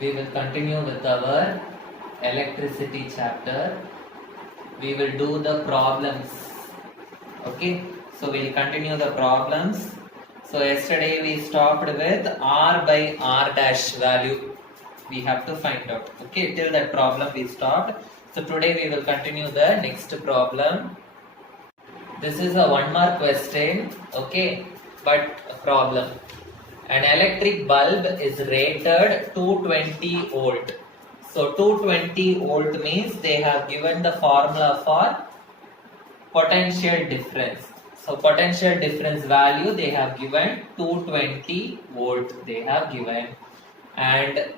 We will continue with our electricity chapter. We will do the problems. Okay, so we'll continue the problems. So yesterday we stopped with R by R dash value. We have to find out. Okay, till that problem we stopped. So today we will continue the next problem. This is a 1 mark question. Okay, but a problem. An electric bulb is rated 220 volt. So 220 volt means they have given the formula for potential difference. So potential difference value they have given 220 volt they have given, and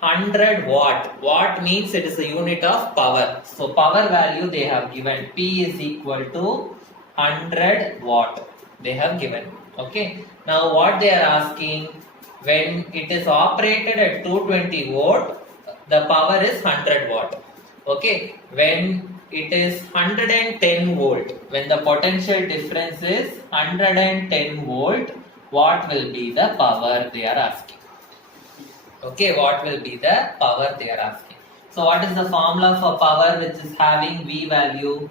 100 watt. Watt means it is a unit of power. So power value they have given P is equal to 100 watt they have given. Okay. Now what they are asking, when it is operated at 220 volt, the power is 100 watt. Okay. When it is 110 volt, when the potential difference is 110 volt, what will be the power they are asking? Okay, what will be the power they are asking? So what is the formula for power which is having V value?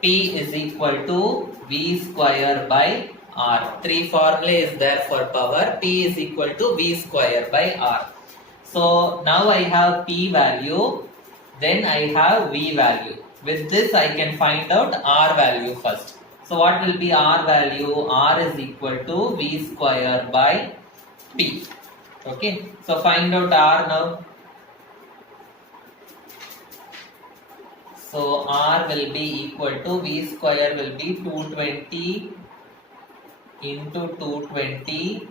P is equal to V square by R. Three formula is there for power. P is equal to V square by R. So now I have P value, then I have V value. With this I can find out R value first. So what will be R value? R is equal to V square by P. Okay, so find out R now. So R will be equal to V square will be 220 into 220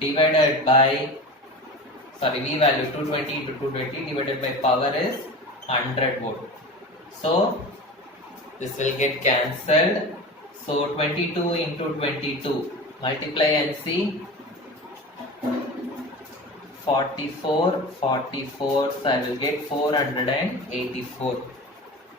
divided by, sorry, V value 220 into 220 divided by power is 100 volt. So this will get cancelled. So 22 into 22, multiply and see. 44, so I will get 484.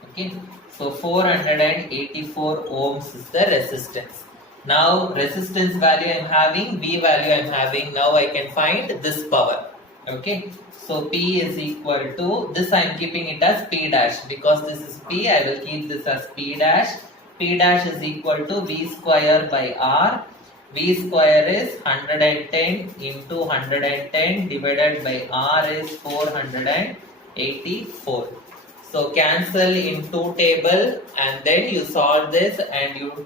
Okay, so 484 ohms is the resistance. Now resistance value I am having, V value I am having. Now I can find this power. Okay, so P is equal to, this I am keeping it as P dash because this is P. I will keep this as P dash. P dash is equal to V square by R. V square is 110 into 110 divided by R is 484. So cancel in two table and then you solve this and you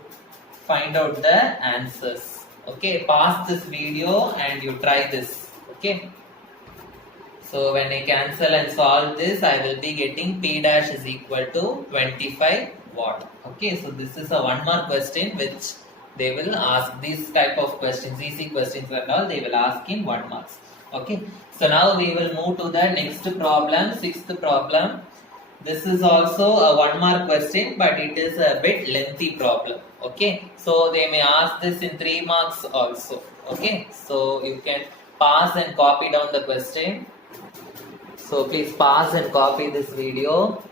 find out the answers. Okay, pause this video and you try this. Okay. So when I cancel and solve this, I will be getting P dash is equal to 25 watt. Okay, so this is a 1 mark question which they will ask. These type of questions, easy questions and all, they will ask in 1 marks. Okay, so now we will move to the next problem, 6th problem. This is also a 1 mark question, but it is a bit lengthy problem. Okay, so they may ask this in 3 marks also. Okay, so you can pause and copy down the question. So please pause and copy this video.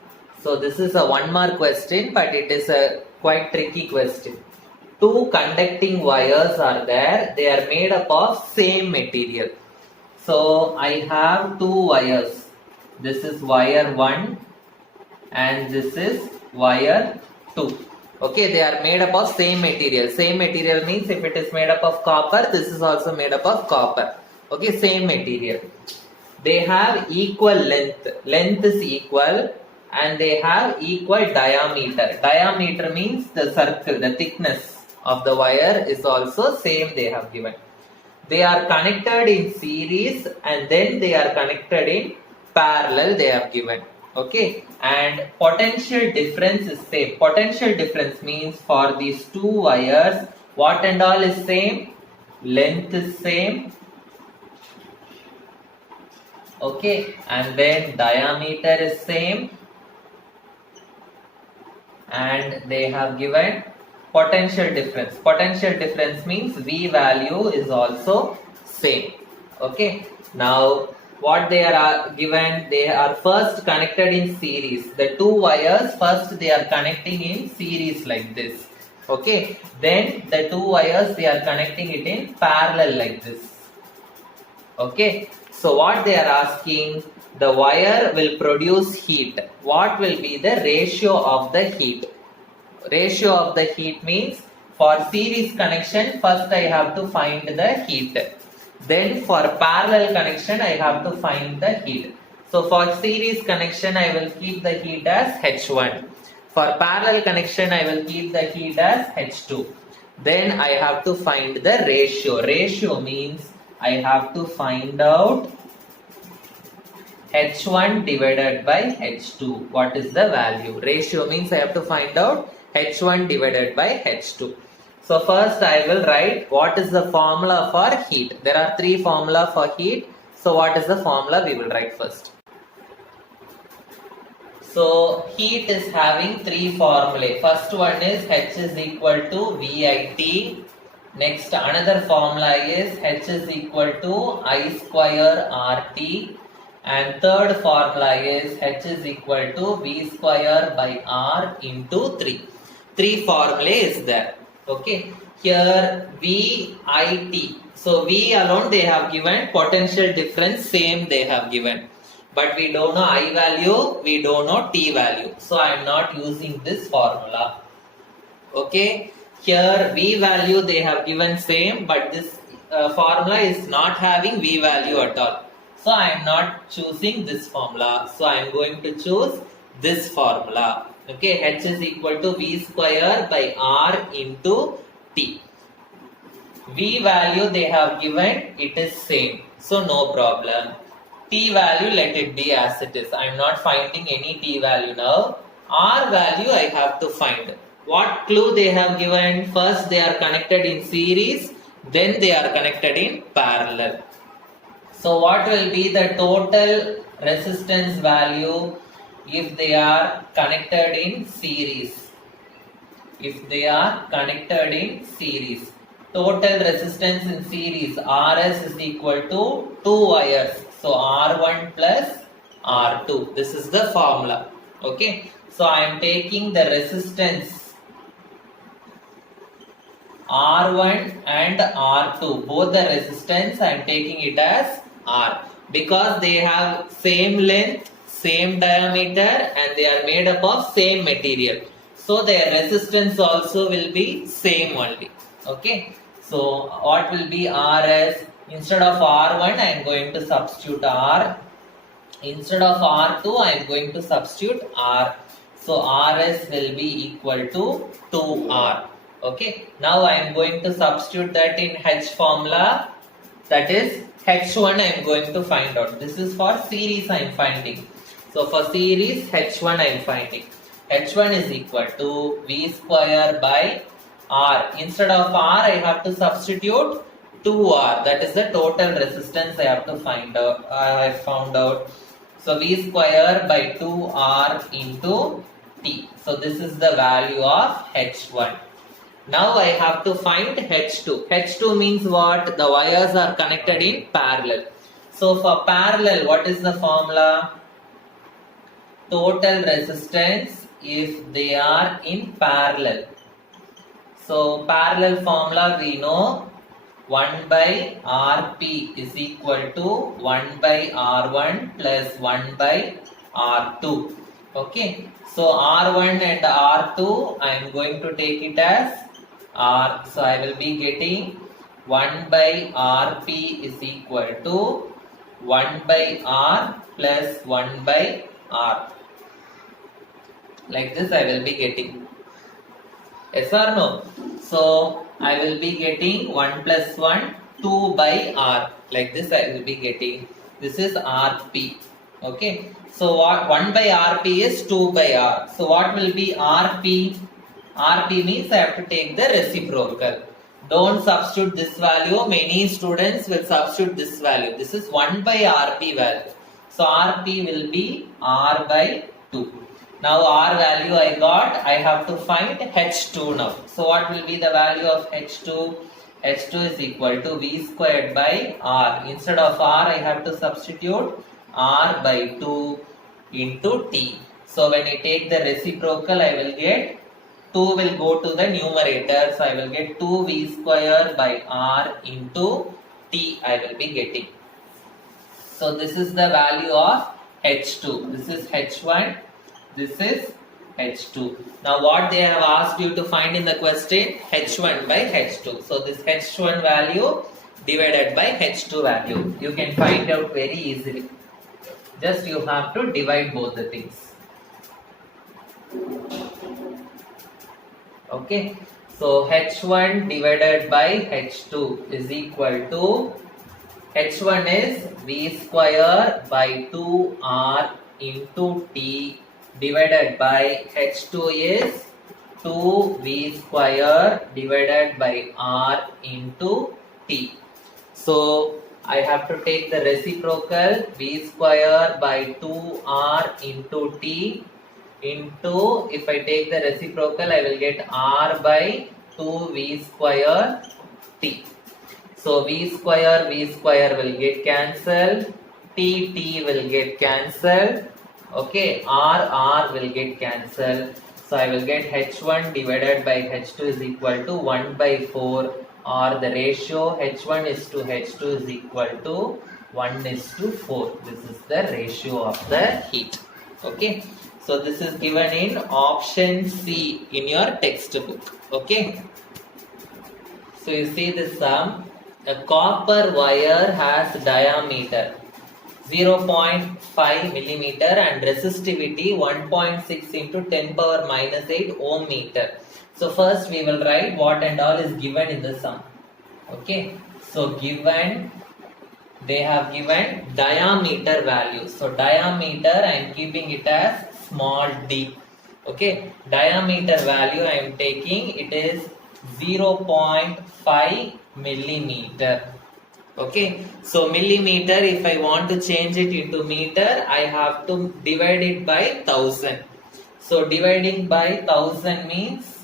So this is a 1 mark question, but it is a quite tricky question. Two conducting wires are there. They are made up of same material. So I have two wires. This is wire 1 and this is wire 2. Okay, they are made up of same material. Same material means if it is made up of copper, this is also made up of copper. Okay, same material. They have equal length. Length is equal and they have equal diameter. Diameter means the circle, the thickness of the wire is also same they have given. They are connected in series and then they are connected in parallel they have given. Okay, and potential difference is same. Potential difference means for these two wires, what and all is same? Length is same. Okay, and then diameter is same. And they have given potential difference. Potential difference means V value is also same. Okay, now what they are given, they are first connected in series. The two wires first they are connecting in series like this. Okay, then the two wires they are connecting it in parallel like this. Okay, So what they are asking, the wire will produce heat. What will be the ratio of the heat? Ratio of the heat means for series connection, first I have to find the heat. Then for parallel connection, I have to find the heat. So for series connection, I will keep the heat as H1. For parallel connection, I will keep the heat as H2. Then I have to find the ratio. Ratio means I have to find out H1 divided by H2. What is the value? Ratio means I have to find out H1 divided by H2. So first I will write what is the formula for heat. There are three formula for heat. So what is the formula we will write first. So heat is having three formulae. First one is H is equal to VIT. Next another formula is H is equal to I square RT. And third formula is H is equal to V square by R into 3. Three formulae is there. Okay. Here VIT. So V alone they have given, potential difference same they have given. But we don't know I value, we don't know T value. So I am not using this formula. Okay. Here V value they have given same, but this formula is not having V value at all. So I am not choosing this formula. So I am going to choose this formula. Okay, H is equal to V square by R into T. V value they have given, it is same. So no problem. T value, let it be as it is. I am not finding any T value now. R value I have to find. What clue they have given? First they are connected in series, then they are connected in parallel. So what will be the total resistance value if they are connected in series? If they are connected in series. Total resistance in series RS is equal to 2 wires. So R1 plus R2. This is the formula. Okay. So I am taking the resistance R1 and R2. Both the resistance I am taking it as R. Because they have same length, same diameter and they are made up of same material. So their resistance also will be same only. Okay. So what will be RS? Instead of R1 I am going to substitute R. Instead of R2 I am going to substitute R. So RS will be equal to 2R. Okay. Now I am going to substitute that in H formula. That is H1 I am going to find out. This is for series I am finding. So for series H1 I am finding. H1 is equal to V square by R. Instead of R I have to substitute 2R. That is the total resistance I have to find out. I found out. So V square by 2R into T. So this is the value of H1. Now I have to find H2. H2 means what? The wires are connected in parallel. So for parallel, what is the formula? Total resistance if they are in parallel. So parallel formula we know 1 by Rp is equal to 1 by R1 plus 1 by R2. Okay. So R1 and R2 I am going to take it as R. So I will be getting 1 by Rp is equal to 1 by R plus 1 by R. Like this I will be getting. Yes or no? So I will be getting 1 plus 1, 2 by R. Like this I will be getting. This is Rp. Okay. So what 1 by Rp is 2 by R. So what will be Rp? Rp means I have to take the reciprocal. Don't substitute this value. Many students will substitute this value. This is 1 by Rp value. So Rp will be R by 2. Now R value I got. I have to find H2 now. So what will be the value of H2? H2 is equal to V squared by R. Instead of R I have to substitute R by 2 into T. So when I take the reciprocal I will get 2 will go to the numerator. So I will get 2V square by R into T I will be getting. So this is the value of H2. This is H1. This is H2. Now what they have asked you to find in the question, H1 by H2. So this H1 value divided by H2 value. You can find out very easily. Just you have to divide both the things. Okay. So H1 divided by H2 is equal to, H1 is V square by 2R into T divided by H2 is 2V square divided by R into T. So I have to take the reciprocal, V square by 2R into T into, if I take the reciprocal, I will get R by 2V square T. So V square will get cancelled, T will get cancelled, okay, R will get cancelled. So I will get H1 divided by H2 is equal to 1 by 4, or the ratio H1 is to H2 is equal to 1 is to 4. This is the ratio of the heat. Okay. So this is given in option C in your textbook. Okay. So you see this sum. A copper wire has diameter 0.5 millimeter and resistivity 1.6 into 10 power minus 8 ohm meter. So first we will write what and all is given in the sum. Okay. So given, they have given diameter value. So diameter I am keeping it as small d. Okay. Diameter value I am taking, it is 0.5 millimeter. Okay. So millimeter, if I want to change it into meter, I have to divide it by 1000. So dividing by 1000 means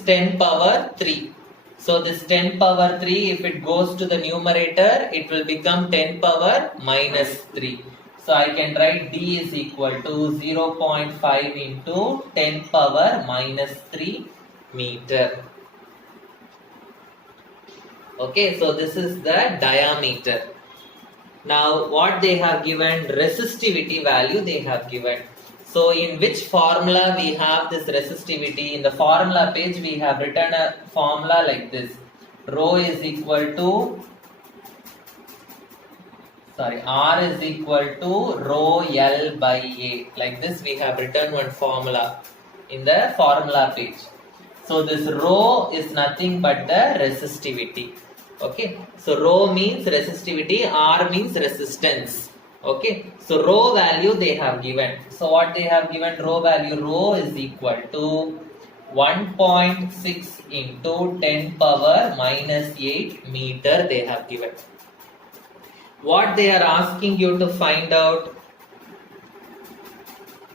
10 power 3. So this 10 power 3, if it goes to the numerator, it will become 10 power minus 3. So I can write D is equal to 0.5 into 10 power minus 3 meter. Okay, so this is the diameter. Now what they have given, resistivity value they have given. So in which formula we have this resistivity? In the formula page we have written a formula like this. Rho is equal to, R is equal to rho L by A. Like this we have written one formula in the formula page. So this rho is nothing but the resistivity. Okay. So rho means resistivity, R means resistance. Okay. So rho value they have given. So what they have given, rho value, rho is equal to 1.6 into 10 power minus 8 meter they have given. What they are asking you to find out,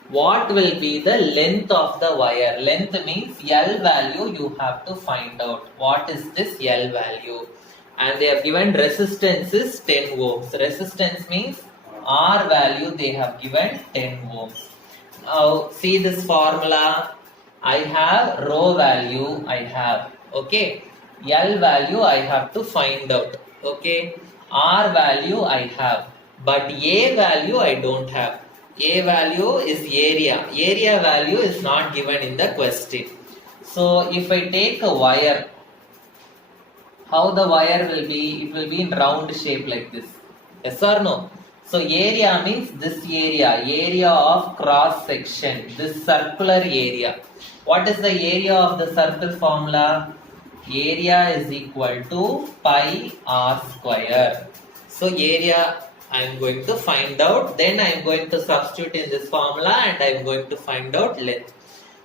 what will be the length of the wire? Length means L value you have to find out. What is this L value? And they have given resistance is 10 ohms. Resistance means R value they have given 10 ohms. Now see this formula. I have rho value I have. Okay. L value I have to find out. Okay. R value I have. But A value I don't have. A value is area. Area value is not given in the question. So if I take a wire, how the wire will be? It will be in round shape like this. Yes or no? So area means this area of cross section, this circular area. What is the area of the circle formula? Area is equal to pi r square. So area I am going to find out, then I am going to substitute in this formula and I am going to find out length.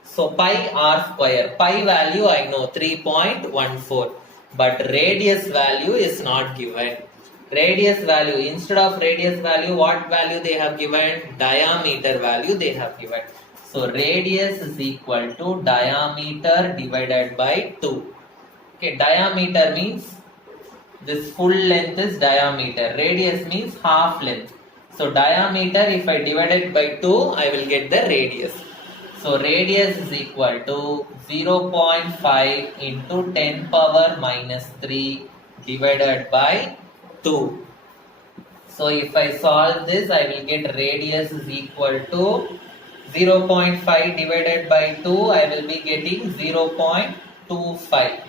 So pi r square, pi value I know 3.14, but radius value is not given. Radius value, instead of radius value, what value they have given? Diameter value they have given. So radius is equal to diameter divided by 2. Okay, diameter means this full length is diameter. Radius means half length. So diameter, if I divide it by 2, I will get the radius. So radius is equal to 0.5 into 10 power minus 3 divided by 2. So if I solve this, I will get radius is equal to 0.5 divided by 2, I will be getting 0.25.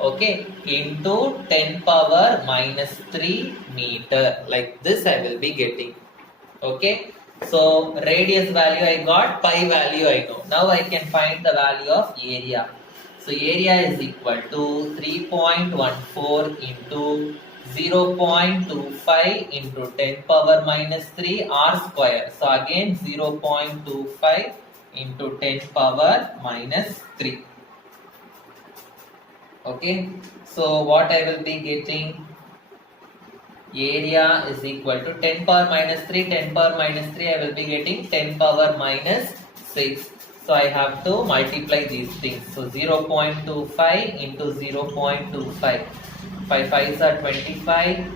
Okay, into 10 power minus 3 meter. Like this I will be getting. Okay, so radius value I got, pi value I know. Now I can find the value of area. So area is equal to 3.14 into 0.25 into 10 power minus 3 r square. So again 0.25 into 10 power minus 3. Okay, so what I will be getting, area is equal to 10 power minus 3, 10 power minus 3, I will be getting 10 power minus 6. So I have to multiply these things. So 0.25 into 0.25. 5 5s are 25,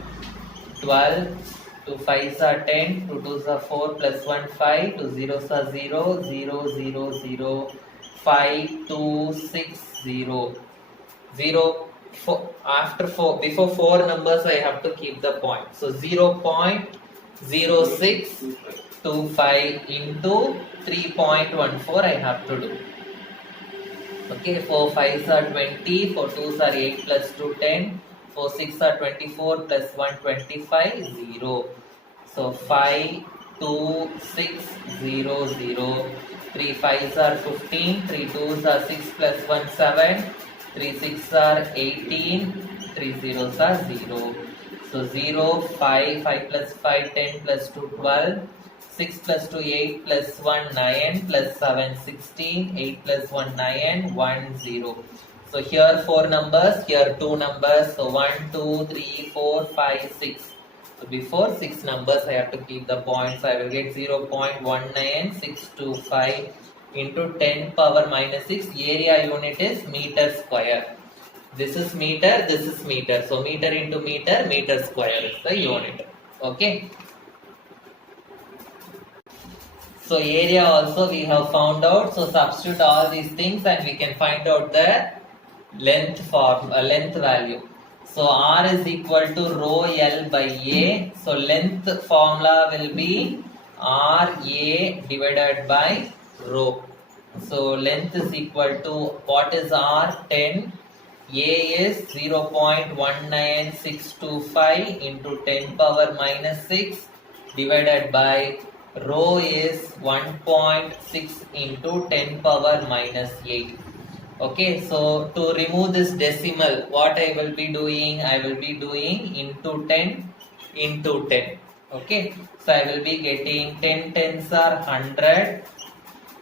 12, 2 5s are 10, 2 2s are 4, plus 1 5, 2 0s are 0, 0, 0, 0, 5, 2, 6, 0. 0, 4, after 4, before 4 numbers I have to keep the point. So 0.0625 into 3.14 I have to do. Okay, 4 5s are 20, 4 2s are 8 plus 2 10, 4 6 are 24 plus 1 25, 0. So 5, 2, 6, 0, 0. 3 5s are 15, 3 2s are 6 plus 1 7. 3 6 are 18, 3 zeros are 0. So 0, 5, 5 plus 5, 10 plus 2, 12, 6 plus 2, 8 plus 1, 9, plus 7, 16, 8 plus 1, 9, 1, 0. So here 4 numbers, here 2 numbers. So 1, 2, 3, 4, 5, 6. So before 6 numbers I have to keep the points. So I will get 0.19625 into 10 power minus 6. Area unit is meter square. This is meter, this is meter. So meter into meter, meter square is the unit. Okay. So area also we have found out. So substitute all these things and we can find out the length value. So R is equal to rho L by A. So length formula will be RA divided by rho. So length is equal to, what is R? 10. A is 0.19625 into 10 power minus 6 divided by rho is 1.6 into 10 power minus 8. Okay, so to remove this decimal, what I will be doing? I will be doing into 10 into 10. Okay, so I will be getting 10 tens are 100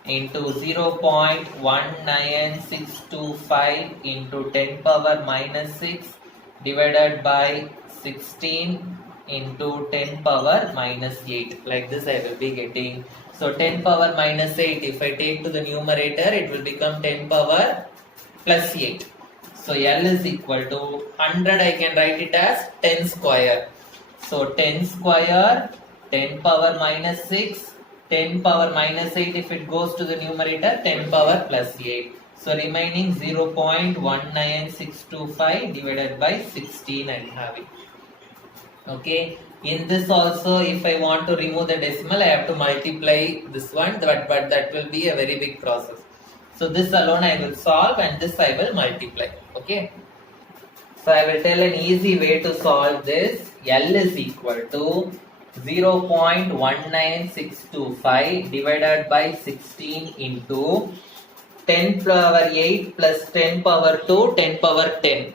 into 0.19625 into 10 power minus 6 divided by 16 into 10 power minus 8. Like this I will be getting. So 10 power minus 8, if I take to the numerator, it will become 10 power plus 8. So L is equal to 100, I can write it as 10 square. So 10 square, 10 power minus 6, 10 power minus 8, if it goes to the numerator, 10 power plus 8. So remaining 0.19625 divided by 16 I am having. Okay, in this also if I want to remove the decimal, I have to multiply this one, but that will be a very big process. So this alone I will solve and this I will multiply. Okay, so I will tell an easy way to solve this. L is equal to 0.19625 divided by 16 into 10 power 8 plus 10 power 2, 10 power 10.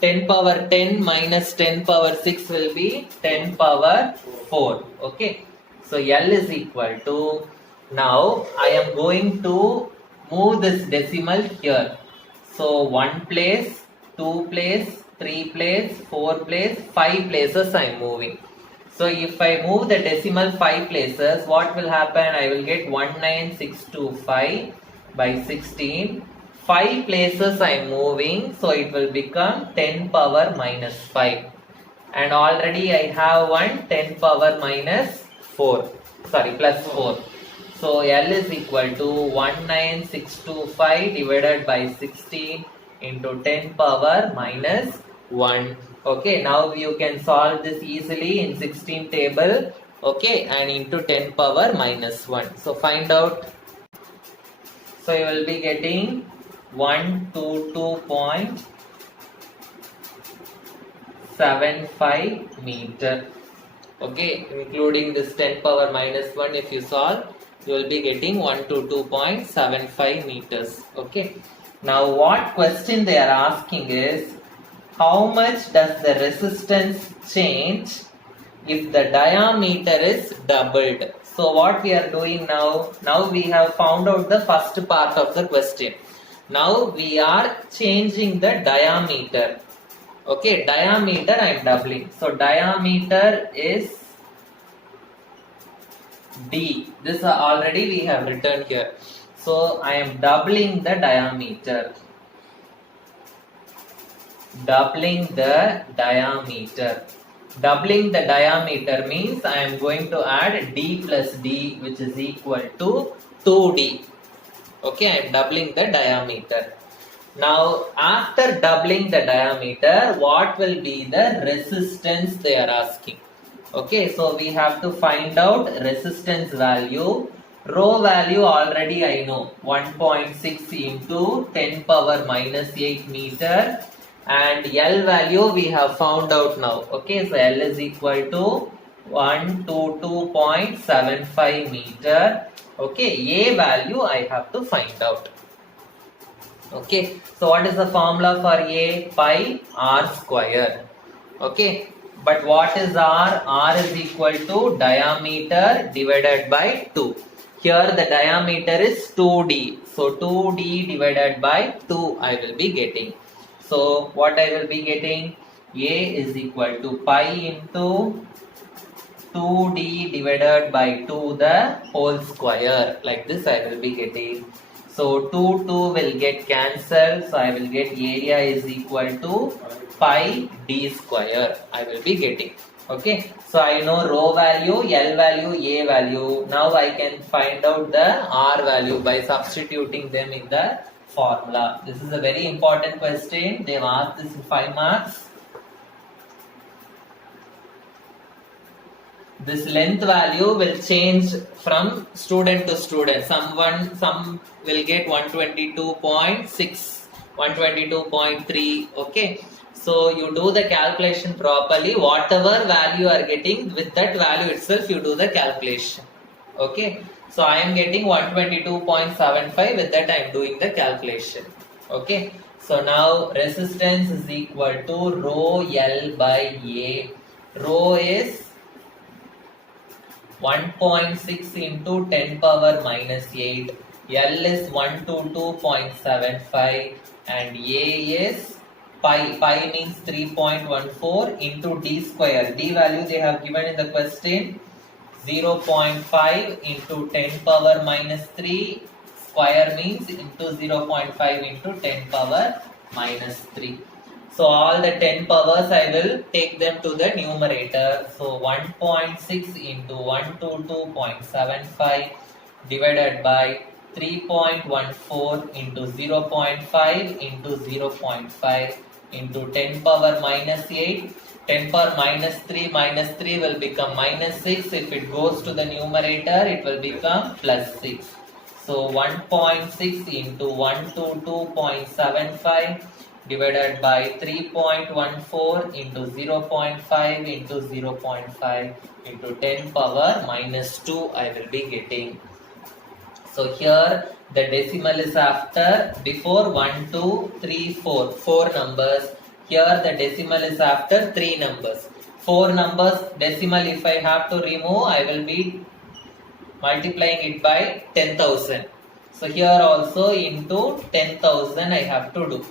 10 power 10 minus 10 power 6 will be 10 power 4. Okay, so L is equal to, now I am going to move this decimal here. So 1 place, 2 place, 3 place, 4 place, 5 places I am moving. So if I move the decimal 5 places, what will happen? I will get 19625 by 16. 5 places I am moving, so it will become 10 power minus 5. And already I have one 10 power minus 4. Sorry, plus 4. So L is equal to 19625 divided by 16 into 10 power minus 1. Okay, now you can solve this easily in 16 table. Okay, and into 10 power minus 1. So find out. So you will be getting 122.75 meter. Okay, including this 10 power minus 1, if you solve, you will be getting 122.75 meters. Okay, now what question they are asking is, how much does the resistance change if the diameter is doubled? So what we are doing now, we have found out the first part of the question. Now we are changing the diameter. Okay, diameter I am doubling. So diameter is D. This already we have written here. So I am doubling the diameter. Doubling the diameter. Doubling the diameter means I am going to add D plus D, which is equal to 2D. Okay, I am doubling the diameter. Now, after doubling the diameter, what will be the resistance they are asking? Okay, so we have to find out resistance value. Rho value already I know, 1.6 into 10 power minus 8 meter. And L value we have found out now. Okay, so L is equal to 122.75 meter. Okay, A value I have to find out. Okay, so what is the formula for A? Pi R square. Okay, but what is R? R is equal to diameter divided by 2. Here the diameter is 2D. So 2D divided by 2 I will be getting. So what I will be getting? A is equal to pi into 2D divided by 2 the whole square. Like this I will be getting. So 2 will get cancelled. So I will get area is equal to pi D square. I will be getting. Okay. So I know rho value, L value, A value. Now I can find out the R value by substituting them in the formula. This is a very important question. They have asked this in 5 marks. This length value will change from student to student. Some will get 122.6, 122.3. Okay. So you do the calculation properly. Whatever value you are getting, with that value itself you do the calculation. Okay. So I am getting 122.75. With that I am doing the calculation. Okay. So now resistance is equal to rho L by A. Rho is 1.6 into 10 power minus 8. L is 122.75 and A is pi. Pi means 3.14 into D square. D value they have given in the question. 0.5 into 10 power minus 3 square means into 0.5 into 10 power minus 3. So all the 10 powers I will take them to the numerator. So 1.6 into 122.75 divided by 3.14 into 0.5 into 0.5 into 10 power minus 8. 10 power minus 3 will become minus 6. If it goes to the numerator, it will become plus 6. So 1.6 into 122.75 divided by 3.14 into 0.5 into 0.5 into 10 power minus 2 I will be getting. So here the decimal is after, before 1, 2, 3, 4, 4 numbers. Here the decimal is after 3 numbers. 4 numbers decimal if I have to remove, I will be multiplying it by 10,000. So here also into 10,000 I have to do.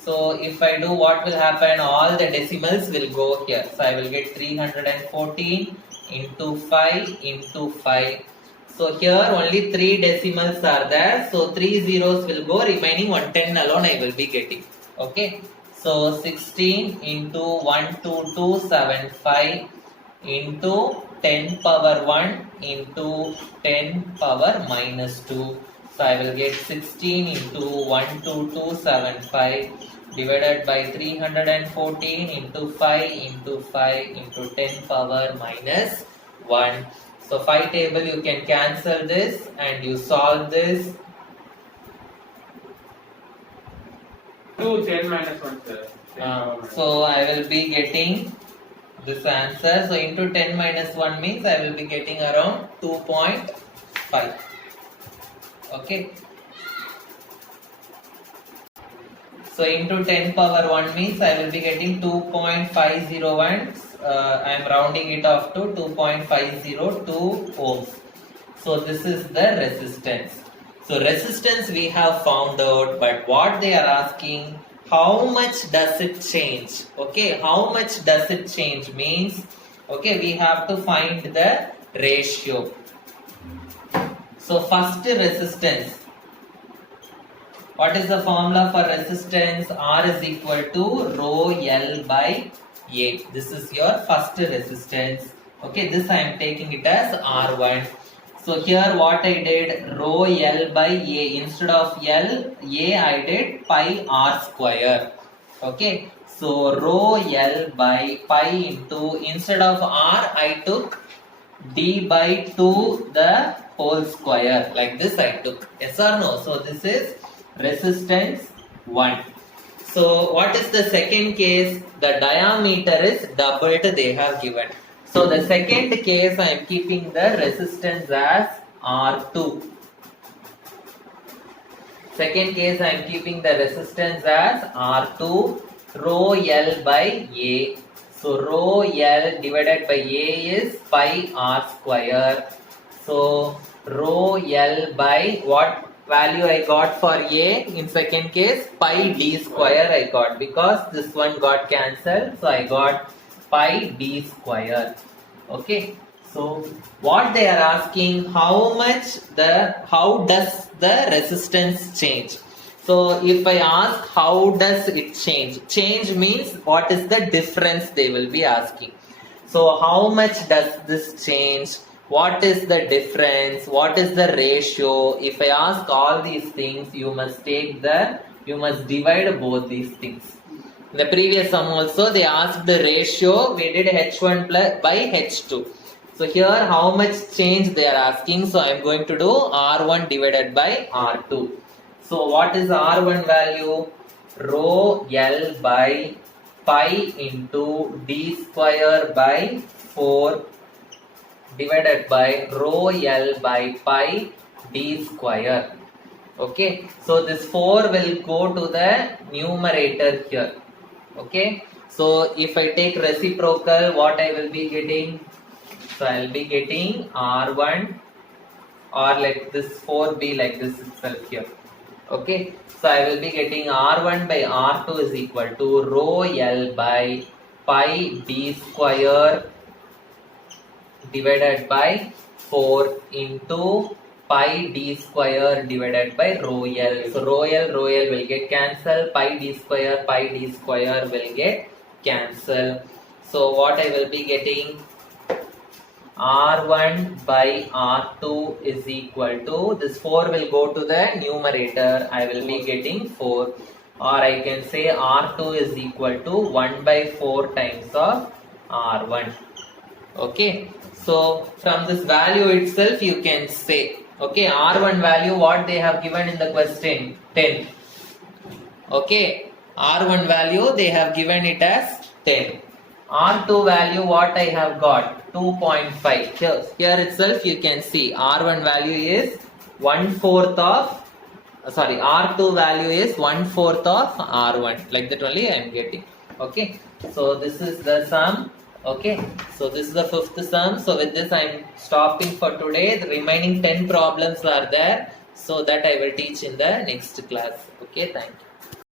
So if I do, what will happen? All the decimals will go here. So I will get 314 into 5 into 5. So here only 3 decimals are there. So 3 zeros will go. Remaining 110 alone I will be getting. Okay. So 16 into 12275 into 10 power 1 into 10 power minus 2. So I will get 16 into 12275 divided by 314 into 5 into 5 into 10 power minus 1. So 5 table you can cancel this and you solve this. 2 10 minus 1 sir. So I will be getting this answer. So into 10 minus 1 means I will be getting around 2.5. Okay. So into 10 power 1 means I will be getting 2.501. I am rounding it off to 2.502 ohms. So this is the resistance. So resistance we have found out, but what they are asking, how much does it change? Okay, how much does it change means, okay, we have to find the ratio. So first resistance. What is the formula for resistance? R is equal to rho L by A. This is your first resistance. Okay, this I am taking it as R1. So here what I did, rho L by A, instead of L, A I did pi R square. Okay, so rho L by pi into, instead of R I took D by 2 the whole square. Like this I took. Yes or no? So this is resistance 1. So what is the second case? The diameter is doubled they have given. So the second case I am keeping the resistance as R2. Second case I am keeping the resistance as R2, rho L by A. So rho L divided by A is pi R square. So rho L by what value I got for A in second case? Pi D square I got, because this one got cancelled. So I got pi D square. Okay. So what they are asking, how does the resistance change? So if I ask how does it change? Change means what is the difference they will be asking. So how much does this change? What is the difference? What is the ratio? If I ask all these things, you must divide both these things. In the previous sum also they asked the ratio, we did H1 plus by H2. So here how much change they are asking, so I am going to do R1 divided by R2. So what is R1 value? Rho L by pi into D square by 4 divided by rho L by pi D square. Okay, so this 4 will go to the numerator here. Okay, so if I take reciprocal, what I will be getting? So I will be getting R1, or like this 4 be like this itself here. Okay, so I will be getting R1 by R2 is equal to rho L by pi D square divided by 4 into pi D square divided by rho L. So rho L will get cancelled, pi D square will get cancelled. So what I will be getting? R1 by R2 is equal to, this 4 will go to the numerator, I will be getting 4, or I can say R2 is equal to 1 by 4 times of R1. Okay, so from this value itself you can say, okay, R1 value what they have given in the question, 10. Okay, R1 value they have given it as 10. R2 value what I have got? 2.5. Here itself you can see R1 value is 1/4 of, R2 value is 1/4 of R1. Like that only I am getting. Okay, so this is the sum. Okay, so this is the fifth sum. So with this I am stopping for today. The remaining 10 problems are there. So that I will teach in the next class. Okay, thank you.